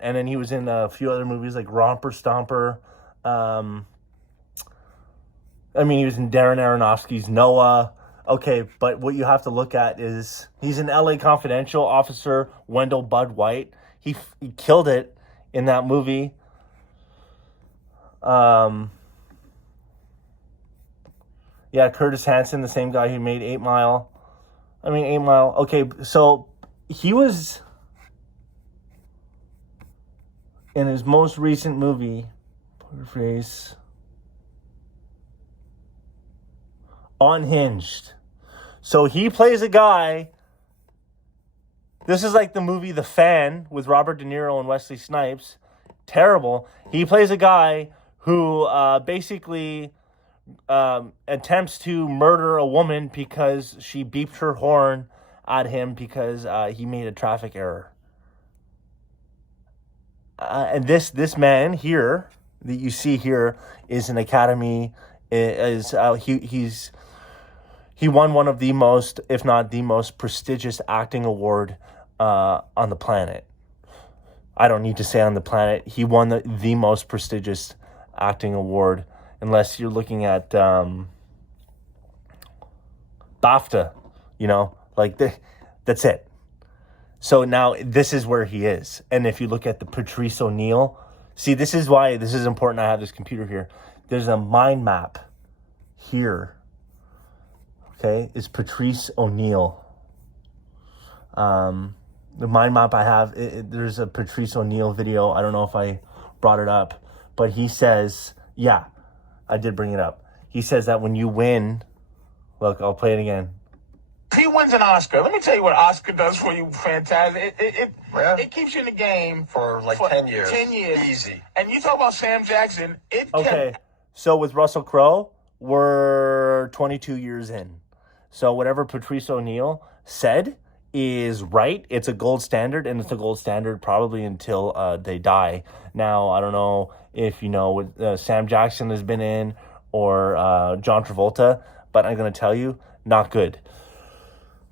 And then he was in a few other movies like Romper Stomper. He was in Darren Aronofsky's Noah. Okay, but what you have to look at is he's in L.A. Confidential, Officer Wendell Bud White. He killed it in that movie. Curtis Hanson, the same guy who made 8 Mile. 8 Mile. Okay, so he was in his most recent movie, Face, Unhinged. So he plays a guy. This is like the movie The Fan with Robert De Niro and Wesley Snipes. Terrible. He plays a guy who basically attempts to murder a woman because she beeped her horn at him because he made a traffic error. And this man here that you see here is an Academy. He won one of the most, if not the most prestigious acting award on the planet. I don't need to say on the planet. He won the most prestigious acting award, unless you're looking at BAFTA, that's it. So now this is where he is. And if you look at the Patrice O'Neill, see, this is why this is important. I have this computer here. There's a mind map here. Okay, it's Patrice O'Neill. The mind map I have, there's a Patrice O'Neill video. I don't know if I brought it up, but he says, yeah, I did bring it up. He says that when you win, look, I'll play it again. He wins an Oscar. Let me tell you what Oscar does for you, fantastic. It keeps you in the game for 10 years. 10 years. Easy. And you talk about Sam Jackson. So with Russell Crowe, we're 22 years in. So whatever Patrice O'Neill said is right. It's a gold standard, and it's a gold standard probably until they die. Now, I don't know if you know what Sam Jackson has been in or John Travolta, but I'm going to tell you, not good.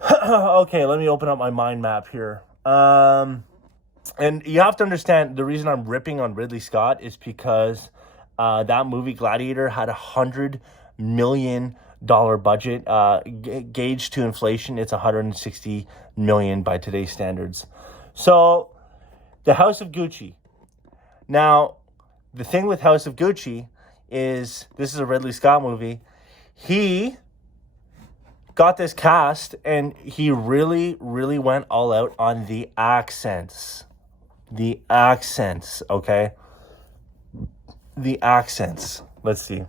Okay, let me open up my mind map here. And you have to understand, the reason I'm ripping on Ridley Scott is because that movie Gladiator had $100 million budget. Gauged to inflation, it's $160 million by today's standards. So, the House of Gucci. Now, the thing with House of Gucci is, this is a Ridley Scott movie. He got this cast, and he really, really went all out on the accents. The accents, okay? The accents. Let's see.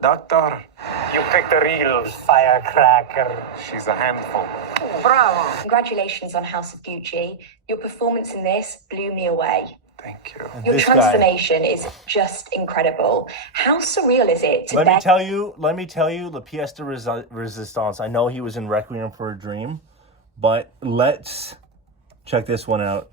Doctor, you picked a real firecracker. She's a handful. Bravo. Congratulations on House of Gucci. Your performance in this blew me away. Thank you. Your transformation is just incredible. How surreal is it? Let me tell you, the pièce de résistance. I know he was in Requiem for a Dream, but let's check this one out.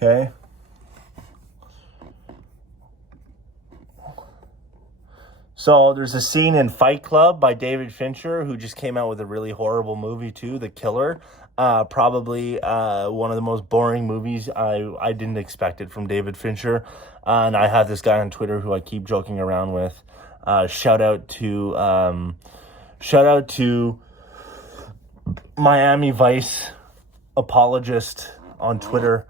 Okay. So there's a scene in Fight Club by David Fincher, who just came out with a really horrible movie too, The Killer. Probably one of the most boring movies. I didn't expect it from David Fincher. And I have this guy on Twitter who I keep joking around with. Shout out to Miami Vice apologist on Twitter.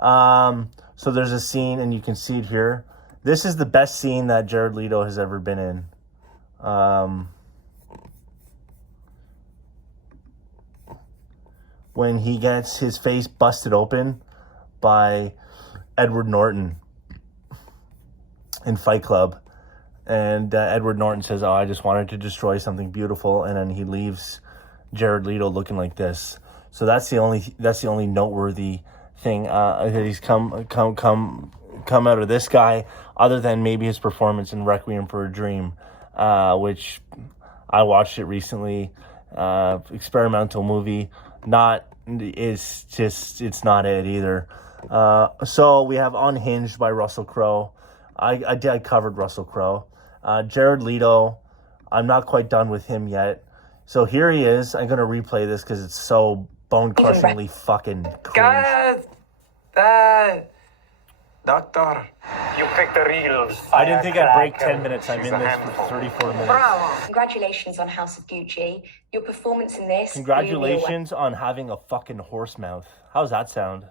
So there's a scene, and you can see it here. This is the best scene that Jared Leto has ever been in. When he gets his face busted open by Edward Norton in Fight Club. And Edward Norton says, I just wanted to destroy something beautiful. And then he leaves Jared Leto looking like this. So that's the only noteworthy thing that he's come out of this guy, other than maybe his performance in Requiem for a Dream, which I watched it recently. Experimental movie, not it's not it either. So we have Unhinged by Russell Crowe. I covered Russell Crowe. Jared Leto, I'm not quite done with him yet. So here he is. I'm going to replay this because it's so bone-crushingly fucking cringe. Doctor, you picked the real I didn't think I'd break 10 firecracker. minutes. I'm She's in a this handful. for 34 minutes. Bravo. Congratulations on House of Gucci. Your performance in this. blew me away. Congratulations on having a fucking horse mouth. How's that sound?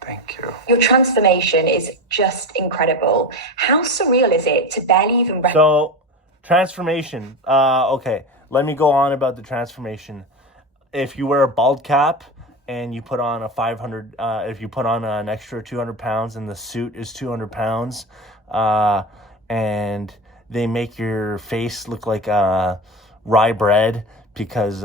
Thank you. Your transformation is just incredible. How surreal is it to barely even recognize? So, transformation. Okay, let me go on about the transformation. If you wear a bald cap and you put on a 500, if you put on an extra 200 pounds and the suit is 200 pounds, and they make your face look like rye bread because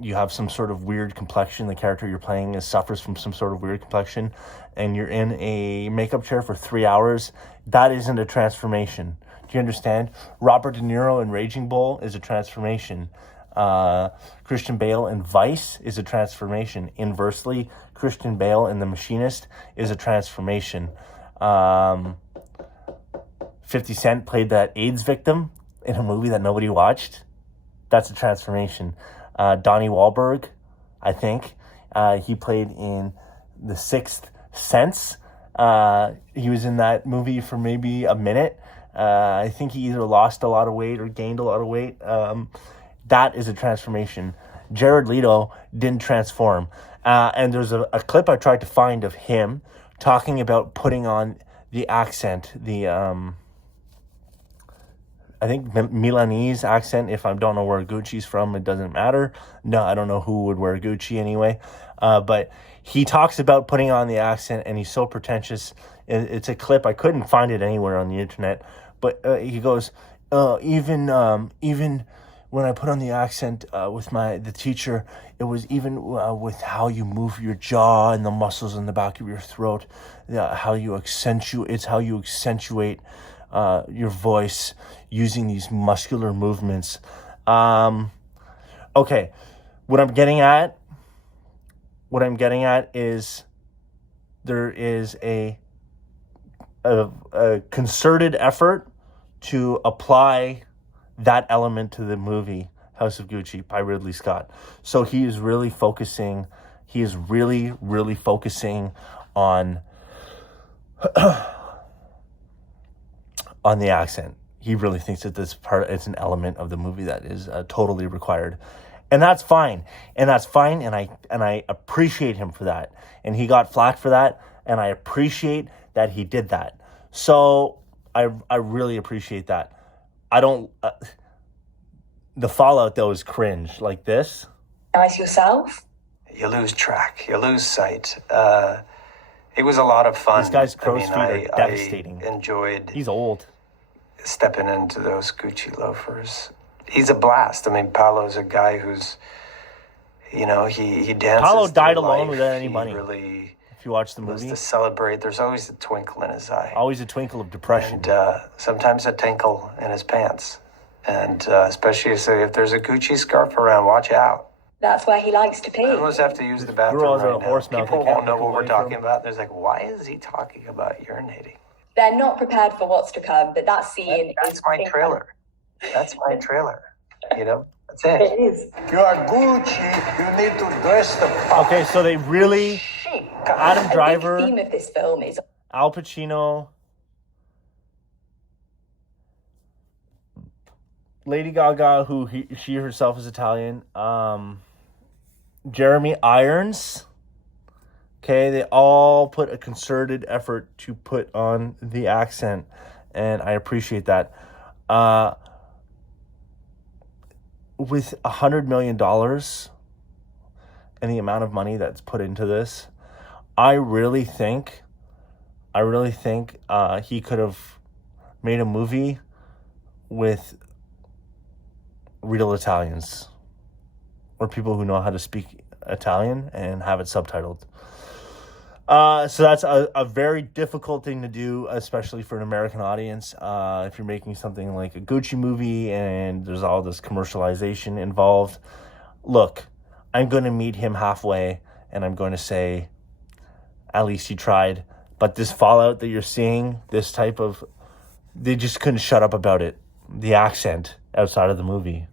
you have some sort of weird complexion. The character you're playing suffers from some sort of weird complexion, and you're in a makeup chair for 3 hours. That isn't a transformation. Do you understand? Robert De Niro in Raging Bull is a transformation. Christian Bale in Vice is a transformation. Inversely, Christian Bale in The Machinist is a transformation. 50 Cent played that AIDS victim in a movie that nobody watched. That's a transformation. Donnie Wahlberg, I think, he played in The Sixth Sense. He was in that movie for maybe a minute. I think he either lost a lot of weight or gained a lot of weight. That is a transformation. Jared Leto didn't transform. And there's a clip I tried to find of him talking about putting on the accent, I think Milanese accent. If I don't know where Gucci's from, it doesn't matter. No, I don't know who would wear Gucci anyway. But he talks about putting on the accent, and he's so pretentious. It's a clip. I couldn't find it anywhere on the internet. But he goes, even when I put on the accent with the teacher, it was even with how you move your jaw and the muscles in the back of your throat, how you accentuate your voice using these muscular movements. Okay, what I'm getting at is there is a concerted effort to apply that element to the movie House of Gucci by Ridley Scott. So he is really focusing on the accent. He really thinks that it's an element of the movie that is totally required. And that's fine. And I appreciate him for that. And he got flack for that, and I appreciate that he did that. So I really appreciate that. I don't the fallout though is cringe like this. Recognize yourself? You lose track. You lose sight. It was a lot of fun. This guy's crow's feet are devastating. I enjoyed He's old. stepping into those Gucci loafers. He's a blast. I mean, Paolo's a guy who's, he dances. Paolo died through alone life. without any He money. really If you watch the was movie, to celebrate. There's always a twinkle in his eye. always a twinkle of depression. And sometimes a tinkle in his pants. And especially if there's a Gucci scarf around, watch out. That's where he likes to be. I almost have to use the bathroom girl has a right now. horse mouth. People They can't won't know look what we're away talking from. about. There's like, why is he talking about urinating? They're not prepared for what's to come, but that scene That's is my trailer. That's my trailer. That's it. It is. You are Gucci. You need to dress the part. Okay, so they really Adam A Driver, big theme of this film is Al Pacino, Lady Gaga, she herself is Italian, Jeremy Irons. Okay, they all put a concerted effort to put on the accent, and I appreciate that. With $100 million and the amount of money that's put into this, I really think he could have made a movie with real Italians or people who know how to speak Italian and have it subtitled. So that's a very difficult thing to do, especially for an American audience. If you're making something like a Gucci movie and there's all this commercialization involved. Look, I'm going to meet him halfway, and I'm going to say, at least he tried. But this fallout that you're seeing, this type of, they just couldn't shut up about it. The accent outside of the movie.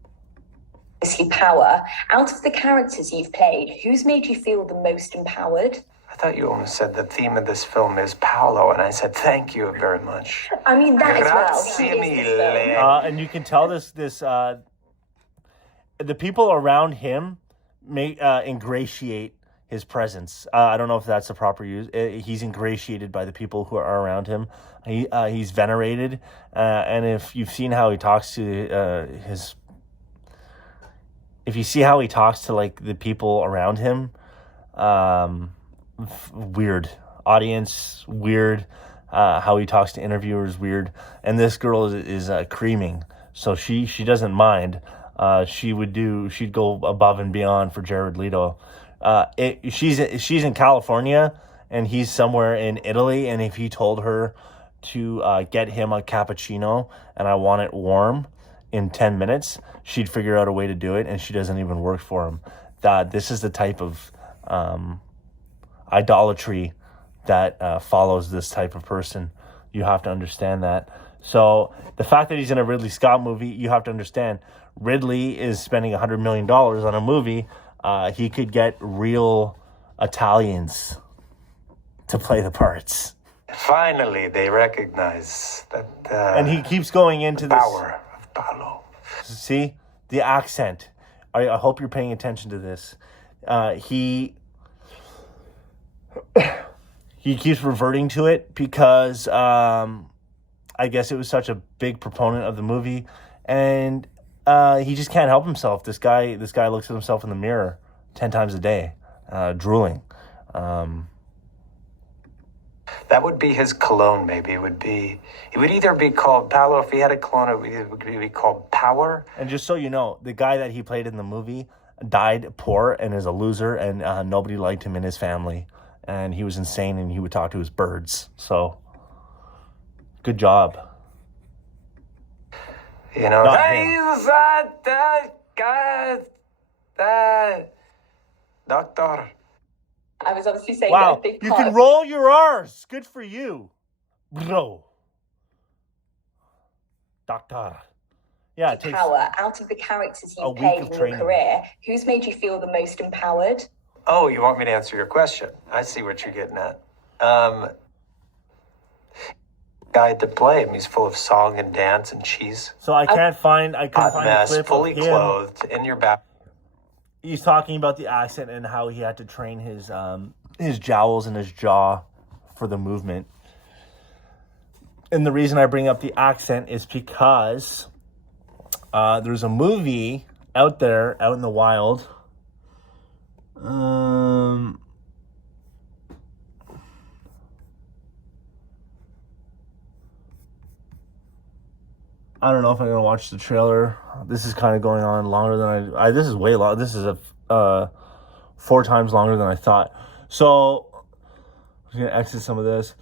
Power. Out of the characters you've played, who's made you feel the most empowered? I thought you almost said the theme of this film is Paolo, and I said thank you very much. I mean, that as well. Grazie Who is this film? mille. And you can tell the people around him may ingratiate his presence. I don't know if that's the proper use. He's ingratiated by the people who are around him. He's venerated, and if you've seen how he talks to if you see how he talks to like the people around him, weird audience, weird. How he talks to interviewers, weird. And this girl is creaming, so she doesn't mind. She'd go above and beyond for Jared Leto. She's in California and he's somewhere in Italy, and if he told her to get him a cappuccino and I want it warm in 10 minutes, she'd figure out a way to do it, and she doesn't even work for him. This is the type of idolatry that follows this type of person. You have to understand that. So the fact that he's in a Ridley Scott movie, you have to understand Ridley is spending $100 million on a movie. He could get real Italians to play the parts. Finally, they recognize that. And he keeps going into the this power of Paolo. See the accent. I hope you're paying attention to this. He keeps reverting to it because I guess it was such a big proponent of the movie, and he just can't help himself. This guy looks at himself in the mirror 10 times a day, drooling. That would be his cologne, maybe. It would either be called Paolo. If he had a cologne, it would be called Power. And just so you know, the guy that he played in the movie died poor and is a loser, and nobody liked him in his family. And he was insane, and he would talk to his birds. So, good job. You know, Doctor. I was obviously saying wow, that a big you part can roll your R's. Good for you, bro. Doctor. Yeah, it takes power. Out of the characters you've played in your career, who's made you feel the most empowered? Oh, you want me to answer your question? I see what you're getting at. Guy to play him. He's full of song and dance and cheese. So I couldn't find a clip fully of him. Clothed in your back. He's talking about the accent and how he had to train his jowls and his jaw for the movement. And the reason I bring up the accent is because there's a movie out there, out in the wild. I don't know if I'm gonna watch the trailer. This is kind of going on longer than I this is way long. This is 4 times longer than I thought. So I'm gonna exit some of this.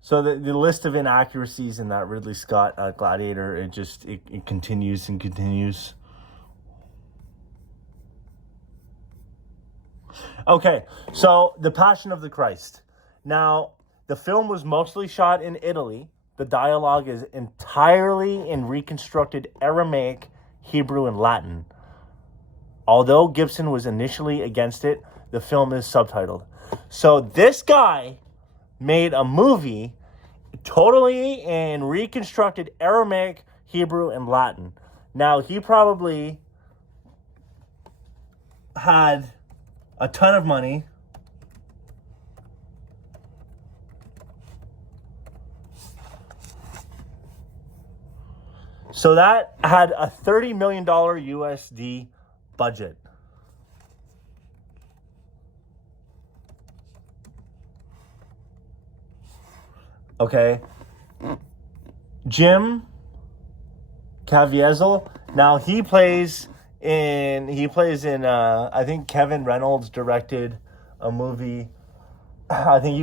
So the list of inaccuracies in that Ridley Scott Gladiator, it continues and continues. Okay, so The Passion of the Christ. Now, the film was mostly shot in Italy. The dialogue is entirely in reconstructed Aramaic, Hebrew, and Latin. Although Gibson was initially against it, the film is subtitled. So this guy made a movie totally in reconstructed Aramaic, Hebrew, and Latin. Now, he probably had a ton of money. So that had a $30 million USD budget. Okay. Jim Caviezel. Now he plays in I think Kevin Reynolds directed a movie. I think you